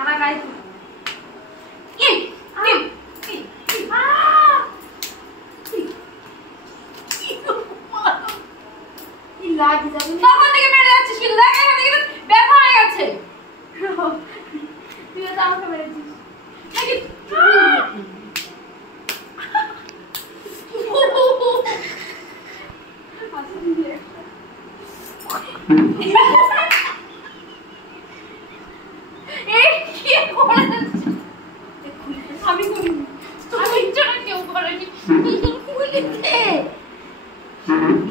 Mana guys? Lagi যাবে না তখন থেকে মেরে যাচ্ছিস কিন্তু দেখ এখানে কিন্তু ব্যথা হয়ে গেছে তুই তো আমাকে মেরেছিস নাকি এই কি করেছিস আমি করি আমি ইচ্ছা কেউ করেনি খুলে দে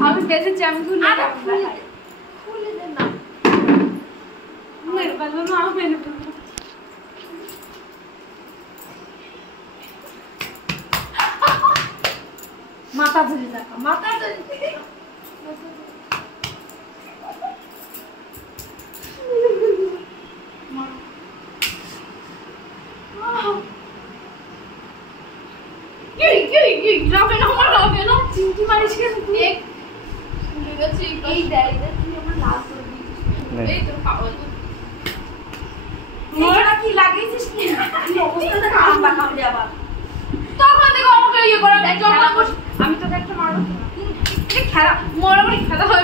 আমি দেখেছি আমি খুলে দে না মেরে বলবো না মেরে বলবো মাথা ধরে থাকা মাথা ধরে যাবে না আমার হবে না চিমটি মারিস কেন তুই এক ভুলে গেছি এই দেয় তুই আমার লাভ করে দিয়েছিস এই তো পাগল মোরা কি লাগিয়েছিস কি এই অবস্থাতে কাম বাকাম দে আবার তখন থেকে আমাকে ইয়ে করে আমি তোকে একটা মারব না এই খেলা মোরা মানে খেলা হয়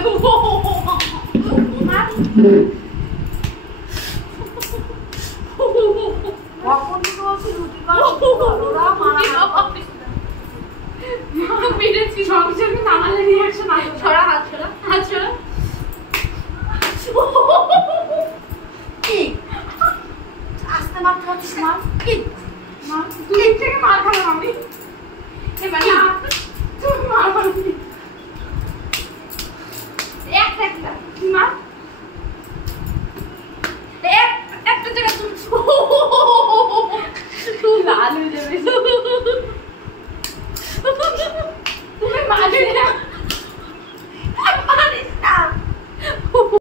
মার কখন তো রুটি ওরা মারা মেরেছি সঙ্গে সঙ্গে নামালে রিঅ্যাকশন আসবে ছড়া হাত ছড়া কি আস্তে মার খাচ্ছিস মার কি মার দুই থেকে মার খাবো আমি এবার না তুই মার মারবি একটা কি মার একটা জায়গা তুই লাল হয়ে যাবে তুমি মারবি না